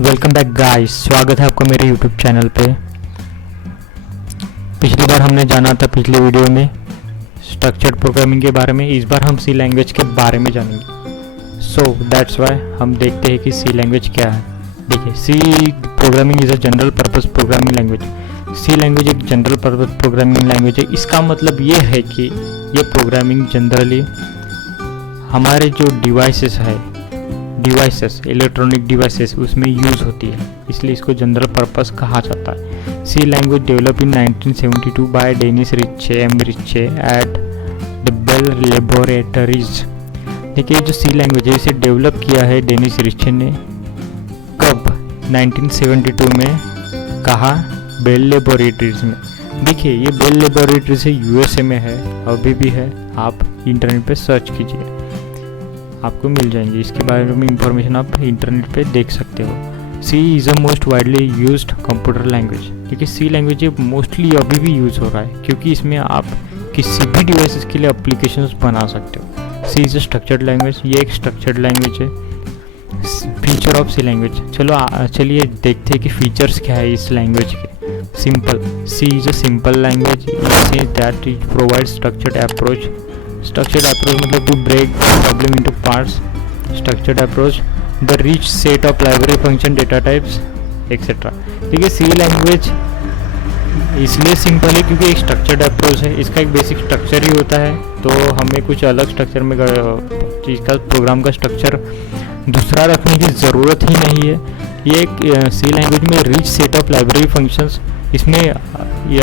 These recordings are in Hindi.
वेलकम बैक गाइस, स्वागत है आपका मेरे यूट्यूब चैनल पे। पिछली बार हमने जाना था पिछले वीडियो में स्ट्रक्चर्ड प्रोग्रामिंग के बारे में। इस बार हम सी लैंग्वेज के बारे में जानेंगे। सो दैट्स वाई हम देखते हैं कि सी लैंग्वेज क्या है। देखिए, C programming is a general purpose programming language. C language एक जनरल पर्पस प्रोग्रामिंग लैंग्वेज है। इसका मतलब ये है कि ये प्रोग्रामिंग जनरली हमारे जो डिवाइसेस इलेक्ट्रॉनिक डिवाइसेस उसमें यूज़ होती है, इसलिए इसको जनरल पर्पस कहा जाता है। C language develop in 1972 by Dennis Ritchie at the Bell laboratories. देखिए, जो सी लैंग्वेज है इसे डेवलप किया है डेनिस रिचे ने। कब? 1972 में। कहा? बेल लेबोरेटरीज में। देखिए, ये बेल लेबोरेटरीज यूएसए में है, अभी भी है। आप इंटरनेट पे सर्च कीजिए, आपको मिल जाएंगे। इसके बारे में इंफॉर्मेशन आप इंटरनेट पे देख सकते हो। C is a most widely used computer language. क्योंकि सी लैंग्वेज मोस्टली अभी भी यूज़ हो रहा है, क्योंकि इसमें आप किसी भी डिवाइसेस के लिए एप्लीकेशंस बना सकते हो। C is a structured language. ये एक स्ट्रक्चर्ड लैंग्वेज है। फीचर ऑफ सी लैंग्वेज, चलिए देखते हैं कि फीचर्स क्या है इस लैंग्वेज के। Simple. C is a simple language that it provide structured approach मतलब to break problem into parts, structured approach, the rich set of library function data types etc. ठीक है, सी लैंग्वेज इसलिए सिंपल है क्योंकि एक स्ट्रक्चर्ड अप्रोच है। इसका एक बेसिक स्ट्रक्चर ही होता है, तो हमें कुछ अलग स्ट्रक्चर में चीज़ का प्रोग्राम का स्ट्रक्चर दूसरा रखने की ज़रूरत ही नहीं है। ये एक सी लैंग्वेज में rich set of library functions, इसमें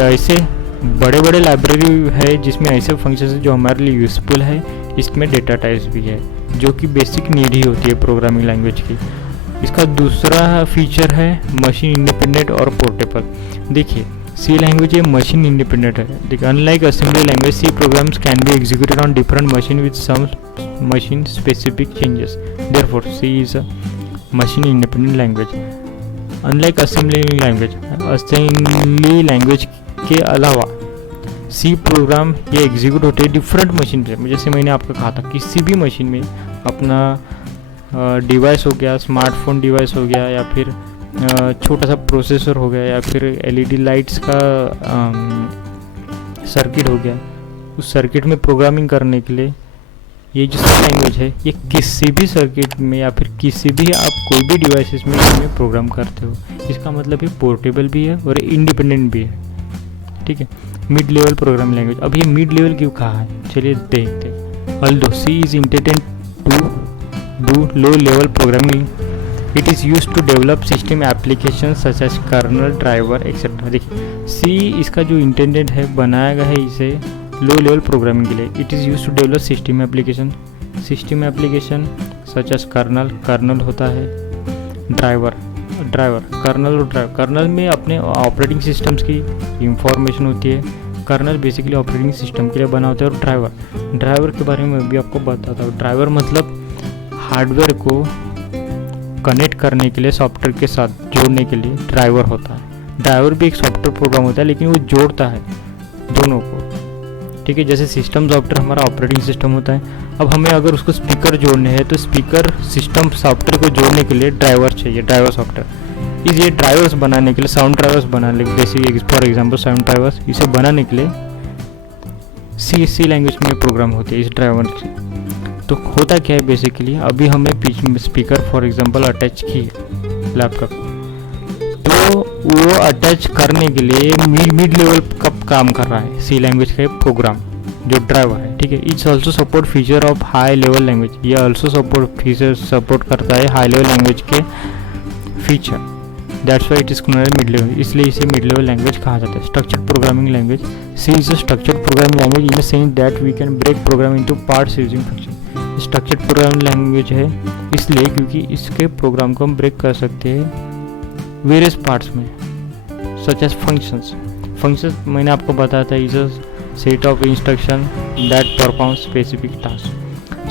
ऐसे बड़े बड़े लाइब्रेरी है जिसमें ऐसे फंक्शंस जो हमारे लिए यूज़फुल है। इसमें डेटा टाइप्स भी है जो कि बेसिक नीड ही होती है प्रोग्रामिंग लैंग्वेज की। इसका दूसरा फीचर है मशीन इंडिपेंडेंट और पोर्टेबल। देखिए, सी लैंग्वेज ये मशीन इंडिपेंडेंट है। देखिए, unlike assembly language, C programs can be executed on different machine with some machine specific changes. Therefore C is a machine independent language. Unlike assembly language के अलावा सी प्रोग्राम ये एग्जीक्यूट होते हैं डिफरेंट मशीन पे। जैसे मैंने आपको कहा था, किसी भी मशीन में अपना डिवाइस हो गया, स्मार्टफोन डिवाइस हो गया, या फिर छोटा सा प्रोसेसर हो गया, या फिर एलईडी लाइट्स का सर्किट हो गया, उस सर्किट में प्रोग्रामिंग करने के लिए ये जो सी लैंग्वेज है ये किसी भी सर्किट में या फिर किसी भी आप कोई भी डिवाइसेस में इसमें प्रोग्राम करते हो। इसका मतलब ये पोर्टेबल भी है और इंडिपेंडेंट भी है। ठीक है, मिड लेवल प्रोग्रामिंग लैंग्वेज। अब ये मिड लेवल क्यों कहा है, चलिए देखते हैं। Although C is intended to do low level programming, it is used to develop system application such as kernel, driver etcetera. देखिए, सी इसका जो इंटेंडेड है, बनाया गया है इसे लो लेवल प्रोग्रामिंग के लिए। It is used to develop system application such as kernel होता है, ड्राइवर कर्नल में अपने ऑपरेटिंग सिस्टम्स की इंफॉर्मेशन होती है। कर्नल बेसिकली ऑपरेटिंग सिस्टम के लिए बना होता है। और ड्राइवर के बारे में भी आपको बताता हूँ। ड्राइवर मतलब हार्डवेयर को कनेक्ट करने के लिए, सॉफ्टवेयर के साथ जोड़ने के लिए ड्राइवर होता है। ड्राइवर भी एक सॉफ्टवेयर प्रोग्राम होता है, लेकिन वो जोड़ता है दोनों को। ठीक है, जैसे सिस्टम सॉफ्टवेयर हमारा ऑपरेटिंग सिस्टम होता है। अब हमें अगर उसको स्पीकर जोड़ने हैं तो स्पीकर सिस्टम सॉफ्टवेयर को जोड़ने के लिए ड्राइवर चाहिए, ड्राइवर सॉफ्टवेयर। ये ड्राइवर्स बनाने के लिए, साउंड ड्राइवर्स बनाने के लिए, जैसे फॉर एग्जांपल साउंड ड्राइवर्स, इसे बनाने के लिए सी लैंग्वेज में प्रोग्राम होते हैं इस ड्राइवर से। तो होता क्या है बेसिकली, अभी हमें बीच में स्पीकर फॉर एग्जांपल अटैच की लैपटॉप, तो वो अटैच करने के लिए मिड लेवल का काम कर रहा है सी लैंग्वेज का प्रोग्राम जो ड्राइवर है। ठीक है, it's also support feature of high level language. ये ऑल्सो सपोर्ट करता है हाई लेवल लैंग्वेज के feature. That's why it is called mid level, इसलिए इसे मिड लेवल लैंग्वेज कहा जाता है। Structured programming language, C is a structured programming language in the sense that we can break program into parts using function. Structured programming language है इसलिए क्योंकि इसके प्रोग्राम को हम ब्रेक कर सकते हैं वेरियस पार्ट्स में, सच एज फंक्शंस मैंने आपको बताया था, is a set of instruction that perform specific task.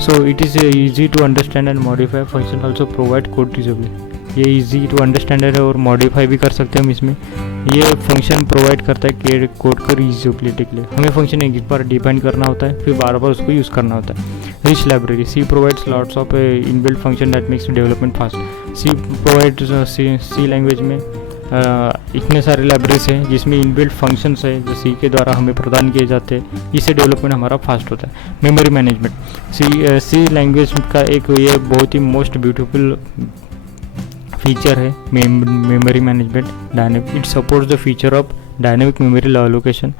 So it is easy to understand and modify. Function also provide code usability. ये इजी टू अंडरस्टैंड है और मॉडिफाई भी कर सकते हैं हम इसमें। ये फंक्शन प्रोवाइड करता है कि कोड को रीयूजेबिलिटी के लिए हमें फंक्शन एक बार डिफाइन करना होता है, फिर बार बार उसको यूज़ करना होता है। Rich library, C provides lots of inbuilt function that makes development fast. C provide C language में इतने सारे लाइब्रेरीज हैं जिसमें इनबिल्ट फंक्शंस है जो सी के द्वारा हमें प्रदान किए जाते हैं। इससे डेवलपमेंट हमारा फास्ट होता है। मेमोरी मैनेजमेंट सी लैंग्वेज का एक ये बहुत ही मोस्ट ब्यूटीफुल फीचर है memory management dynamic. It supports the feature of dynamic memory allocation.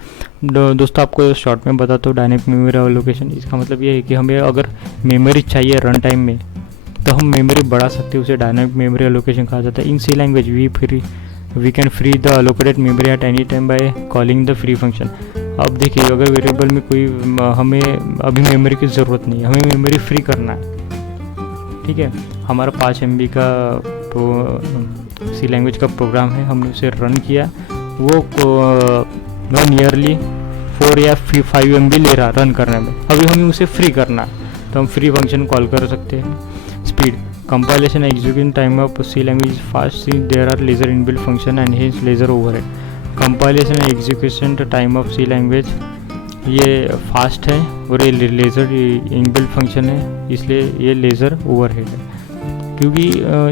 दोस्तों आपको शॉर्ट में बताता हूँ डायनेमिक मेमोरी एलोकेशन। इसका मतलब ये है कि हमें अगर मेमोरी चाहिए रन टाइम में तो हम मेमोरी बढ़ा सकते हैं, उसे डायनेमिक मेमोरी एलोकेशन कहा जाता है। In C language we can free the allocated memory at any time by calling the free function. अब देखिए अगर वेरिएबल में कोई हमें अभी मेमोरी की ज़रूरत नहीं है, हमें मेमोरी फ्री करना है, ठीक है। हमारा 5 MB का सी लैंग्वेज का प्रोग्राम है, हमने उसे रन किया, वो नियरली 4 या 5 MB ले रहा रन करने में, अभी हमें उसे फ्री करना है तो हम फ्री फंक्शन कॉल कर सकते हैं। Speed compilation execution time of C language is fast C there are lesser inbuilt function and hence lesser overhead. Compilation execution time of C language ये फास्ट है और ये लेज़र इनबिल्ट फंक्शन है, इसलिए ये लेज़र ओवरहेड है। क्योंकि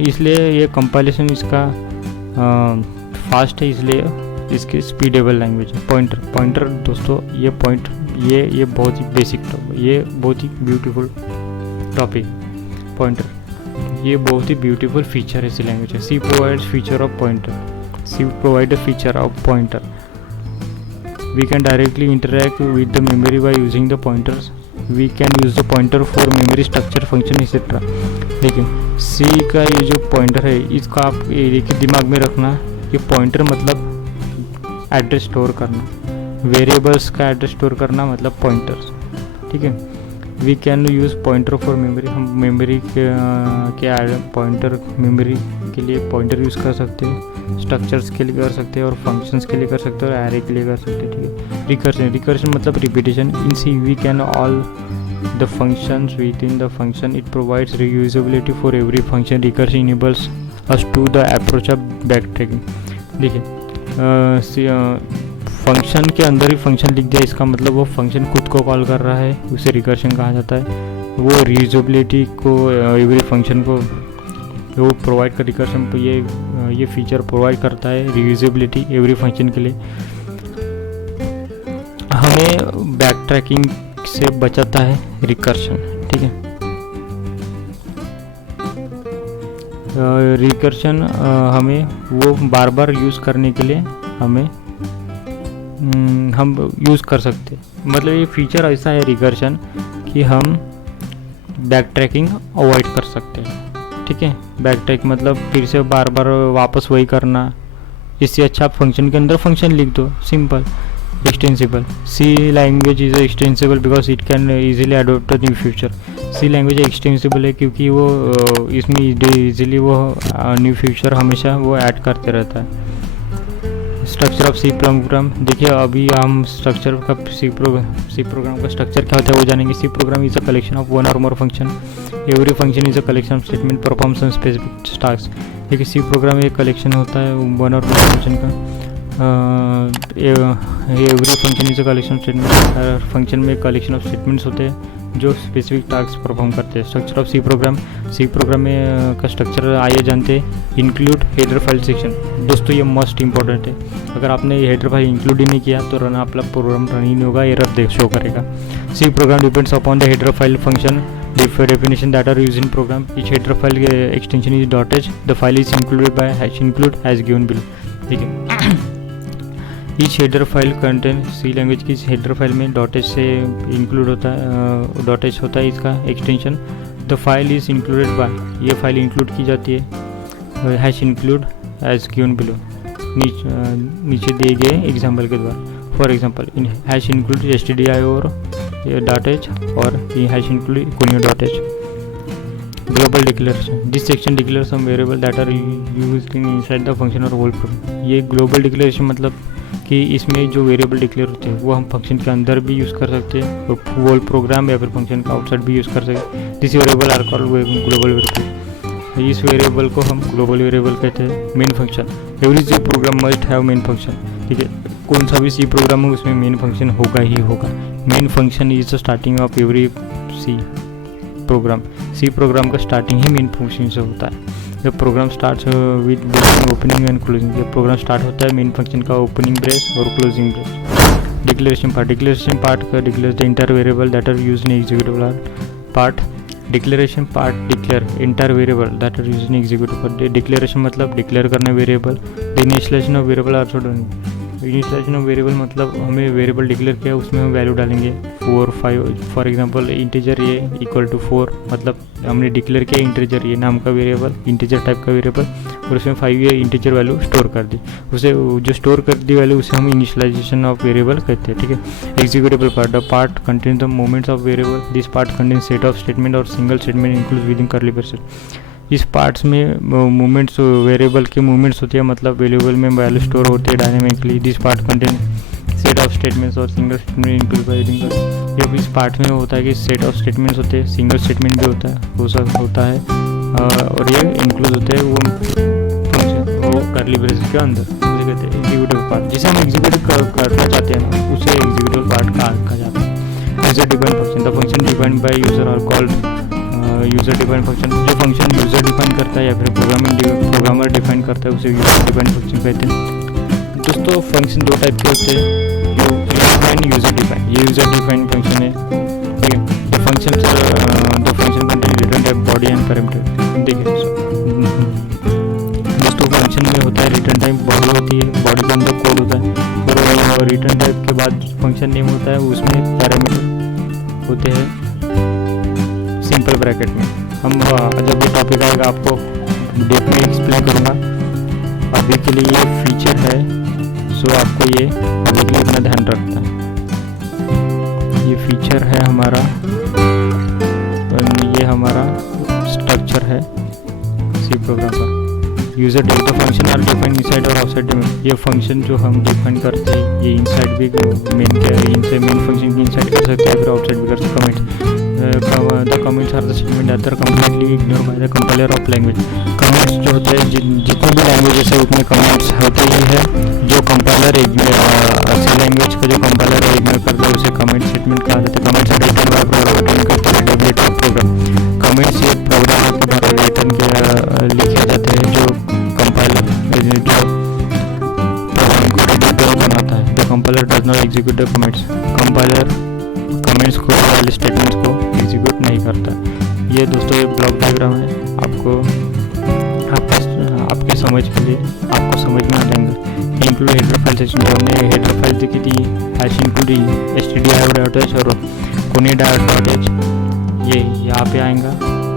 इसलिए ये कंपाइलेशन इसका फास्ट है, इसलिए इसकी स्पीडेबल लैंग्वेज है। पॉइंटर दोस्तों ये बहुत ही बेसिक टॉपिक, ये बहुत ही ब्यूटीफुल टॉपिक। पॉइंटर ये बहुत ही ब्यूटीफुल फीचर है सी लैंग्वेज है। C provides feature of pointer. C provide a feature of pointer. We can directly interact with the memory by using the pointers. We can use the pointer for memory structure function etc. देखिए C का ये जो पॉइंटर है इसका आप देखिए दिमाग में रखना कि पॉइंटर मतलब एड्रेस स्टोर करना, वेरिएबल्स का एड्रेस स्टोर करना मतलब पॉइंटर्स, ठीक है। We can use pointer for memory. हम मेमोरी के पॉइंटर मेमोरी के लिए पॉइंटर यूज़ कर सकते हैं, स्ट्रक्चर्स के लिए कर सकते हैं और फंक्शंस के लिए कर सकते हैं और एरे के लिए कर सकते हैं, ठीक है। रिकर्शन मतलब repetition. In C we can all the functions within the function. It provides reusability for every function. Recursion enables us to the approach of backtracking. देखिए फंक्शन के अंदर ही फंक्शन लिख दिया, इसका मतलब वो फंक्शन खुद को कॉल कर रहा है, उसे रिकर्शन कहा जाता है। वो रीयूजेबिलिटी को एवरी फंक्शन को वो प्रोवाइड कर रिकर्शन ये फीचर प्रोवाइड करता है रीयूजेबिलिटी एवरी फंक्शन के लिए। हमें बैक ट्रैकिंग से बचाता है रिकर्शन, ठीक है। रिकर्शन हमें वो बार बार यूज़ करने के लिए हम यूज़ कर सकते हैं। मतलब ये फीचर ऐसा है रिकर्शन कि हम बैक ट्रैकिंग अवॉइड कर सकते हैं, ठीक है। बैक ट्रैक मतलब फिर से बार बार वापस वही करना, इससे अच्छा आप फंक्शन के अंदर फंक्शन लिख दो, simple extensible. C language is extensible because it can easily adopt in future. C language extensible है क्योंकि वो इसमें इजीली वो न्यू फ्यूचर हमेशा वो ऐड करते रहता है। Structure of C program. देखिए अभी हम स्ट्रक्चर का सी प्रोग्राम का स्ट्रक्चर क्या होता है वो जानेंगे। C program is a collection of one or more function. Every function is a collection of statement perform some specific task. देखिए सी प्रोग्राम एक कलेक्शन होता है वन और मोर फंक्शन का। Every function is a collection of statement. Function में कलेक्शन ऑफ स्टेटमेंट्स होते हैं जो स्पेसिफिक टास्क परफॉर्म करते हैं। स्ट्रक्चर ऑफ सी प्रोग्राम में का स्ट्रक्चर आइए जानते हैं। Include header file section. दोस्तों ये मोस्ट इंपॉर्टेंट है, अगर आपने ये हेडर फाइल इंक्लूड ही नहीं किया तो रन आपका प्रोग्राम रन ही नहीं होगा, एरर शो करेगा। C program depends upon the header file function definition that are used in program. Each header file extension is .h. The file is included by #include as given below. ठीक है। Each header file contain C language की हेडर फाइल में .h से इंक्लूड होता है, .h होता है इसका extension. The file is included by, ये फाइल इंक्लूड की जाती है #include as given below, नीचे दिए गए एग्जाम्पल के द्वारा। For example in #include stdio और .h और #include conio.h. Global declaration. This section declare some variable that are used in inside the function और होल प्रोग्राम। ये ग्लोबल डिक्लेरेशन मतलब कि इसमें जो वेरिएबल डिक्लेयर होते हैं वो हम फंक्शन के अंदर भी यूज़ कर सकते हैं और होल प्रोग्राम या फिर फंक्शन का आउटसाइड भी यूज़ कर सकते हैं। This variable are called global variable. इस वेरिएबल को हम ग्लोबल वेरिएबल कहते हैं। Main function. Every C program must have main function. ठीक है, कौन सा भी सी प्रोग्राम हो उसमें मेन फंक्शन होगा ही होगा। Main function is the starting of every C program. C program का स्टार्टिंग ही मेन फंक्शन से होता है। The program starts with opening and closing. ये प्रोग्राम स्टार्ट होता है मेन फंक्शन का ओपनिंग ब्रेस और क्लोजिंग ब्रेस। डिक्लेरेशन पार्ट का declare the inter variable that are used in executive part. Declaration part declare inter variable that are used in executive part. Declaration मतलब डिक्लेयर करना variable. The initialization of variable also done. Initialization of variable मतलब हमें वेरिएबल डिक्लेयर किया उसमें हम वैल्यू डालेंगे 4 5 फॉर एग्जांपल इंटीजर ये इक्वल टू 4 मतलब हमने डिक्लेयर किया इंटीजर ये नाम का वेरिएबल इंटीजर टाइप का वेरिएबल और उसमें 5 ये इंटीजर वैल्यू स्टोर कर दी। उसे जो स्टोर कर दी वैल्यू उसे हम इनिशियलाइजेशन ऑफ वेरिएबल कहते हैं। ठीक है। Executable part the part contains the moments of variable. This part contains set of statement or single statement include within curly braces. इस पार्ट्स में मूवमेंट्स वेरिएबल के मूवमेंट्स होती है मतलब वेरिएबल में वैल्यू स्टोर होती है dynamically. This part contain set of statements or single statement include by. जब इस पार्ट में होता है कि सेट ऑफ स्टेटमेंट्स होते हैं सिंगल स्टेटमेंट भी होता है वो सब होता है और ये इंक्लूड होते हैं वो फंक्शन वो कर्ली ब्रेसेस के अंदर उसे कहते हैं एग्जीक्यूटिव पार्ट। जिसे हम एग्जीक्यूट करना चाहते हैं ना उसे एग्जीक्यूटिव पार्ट कहा जाता है। User defined function the function defined by user are called user define function. जो फंक्शन यूज़र डिफाइन करता है या फिर प्रोग्रामर डिफाइन करता है उसे यूज़र डिफाइन फंक्शन कहते हैं। दोस्तों फंक्शन दो टाइप के होते हैं यूज़र डिफाइन। ये यूज़र डिफाइन फंक्शन है। ठीक है। The function contain return type body and parameter. देखिए दोस्तों फंक्शन में होता है रिटर्न टाइप बॉडी होती है बॉडी के अंदर कोड होता है और रिटर्न टाइप के बाद फंक्शन नेम होता है उसमें पैरामीटर होते हैं सिंपल ब्रैकेट में। हम जब ये टॉपिक आएगा आपको डेप में एक्सप्लेन करूँगा। अभी के लिए ये फीचर है सो आपको ये अभी के लिए इतना ध्यान रखना है। ये फीचर है हमारा ये हमारा स्ट्रक्चर है सी प्रोग्राम का। User data function are define inside और आउटसाइड डोमेन। ये फंक्शन जो हम डिफाइन करते हैं ये इनसाइड भी मेन क्या है इनसे मेन फंक्शन की इनसाइड कर सकते हैं फिर आउटसाइड भी कर सकते हैं। Comments the comments are the statement that are completely ignored by the compiler of language। Comments जो होते हैं जितने भी लैंग्वेजेस है उतने कमेंट्स होते ही है जो कंपाइलर सी लैंग्वेज का जो कंपाइलर है इग्नोर करता है उसे कमेंट स्टेटमेंट कहा जाता है। कमेंट्स रिटर्न बाय प्रोग्राम करते हैं डेटा प्रोग्राम। कमेंट्स ये प्रोग्राम के द्वारा रिटर्न के लिखे जाते हैं जो कंपाइलर जो प्रोग्राम को डेटा बनाता है। The compiler does not execute the comments. Compiler comments को वाले स्टेटमेंट्स को एग्जीक्यूट नहीं करता। ये दोस्तों ये ब्लॉक डायग्राम है आपके समझ के लिए आपको समझ में आ जाएंगे। इंक्लूड हेडर फाइल सेक्शन जो हमने हेडर फाइल देखी थी हैश इंक्लूड stdio.h और conida.h ये यहाँ पे आएगा।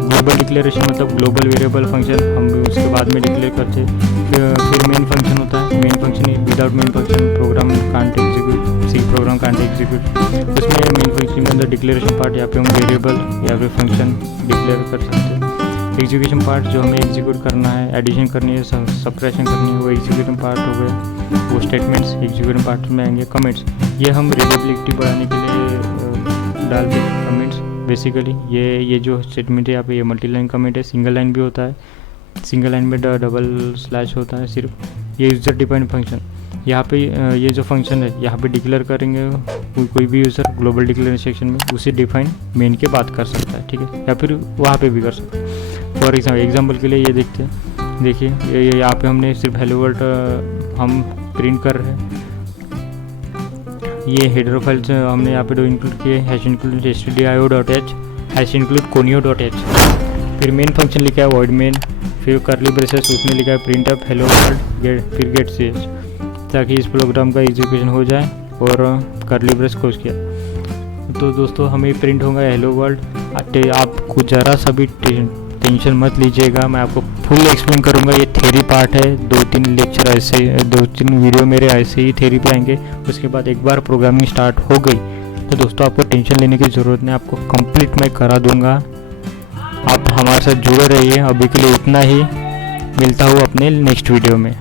ग्लोबल डिक्लेरेशन मतलब ग्लोबल वेरिएबल फंक्शन हम उसके बाद में डिक्लेयर करते हैं। फिर मेन फंक्शन होता है। Main function without main function program can't execute C program can't execute. उसमें मेन फंक्शन के अंदर डिक्लेरेशन पार्ट यहाँ पे हम वेरिएबल या फिर फंक्शन डिक्लेयर कर सकते हैं। एग्जीक्यूशन पार्ट जो हमें एग्जीक्यूट करना है एडिशन करनी है सब्ट्रैक्शन करनी है वो एग्जीक्यूशन पार्ट हो गया। वो स्टेटमेंट्स एग्जीक्यूशन पार्ट में आएंगे। कमेंट्स ये हम रीडेबिलिटी बढ़ाने के लिए डालते हैं कमेंट्स बेसिकली। ये जो स्टेटमेंट है यहाँ पे ये मल्टी लाइन कमेंट है। सिंगल लाइन भी होता है सिंगल लाइन में डबल स्लैश होता है सिर्फ। ये यूज़र डिफाइंड फंक्शन यहाँ पे ये जो फंक्शन है यहाँ पे डिक्लेयर करेंगे कोई भी यूज़र ग्लोबल डिक्लेरेशन सेक्शन में उसे डिफाइन मेन के बात कर सकता है। ठीक है। या फिर वहाँ पे भी कर सकता है। फॉर एग्जाम्पल के लिए ये देखते हैं। देखिए ये यहाँ पे हमने सिर्फ हेलो वर्ल्ड हम प्रिंट कर रहे हैं। ये हेडर फाइल से हमने यहाँ पे दो इंक्लूड किए hash include stdio.h hash include conio.h। फिर मेन फंक्शन लिखा है void main फिर कर्ली ब्रेसेस उसमें लिखा है प्रिंट अप हेलो वर्ल्ड फिर गेट ch ताकि इस प्रोग्राम का एग्जीक्यूशन हो जाए और कर्ली ब्रेस क्लोज किया तो दोस्तों हमें प्रिंट होगा हेलो वर्ल्ड। आपको ज़रा सा भी टेंशन मत लीजिएगा। मैं आपको फुल एक्सप्लेन करूंगा। ये थ्योरी पार्ट है। 2-3 लेक्चर ऐसे 2-3 वीडियो मेरे ऐसे ही थ्योरी पे आएंगे। उसके बाद एक बार प्रोग्रामिंग स्टार्ट हो गई तो दोस्तों आपको टेंशन लेने की ज़रूरत नहीं। आपको कंप्लीट मैं करा दूंगा। आप हमारे साथ जुड़े रहिए। अभी के लिए इतना ही। मिलता हूँ अपने नेक्स्ट वीडियो में।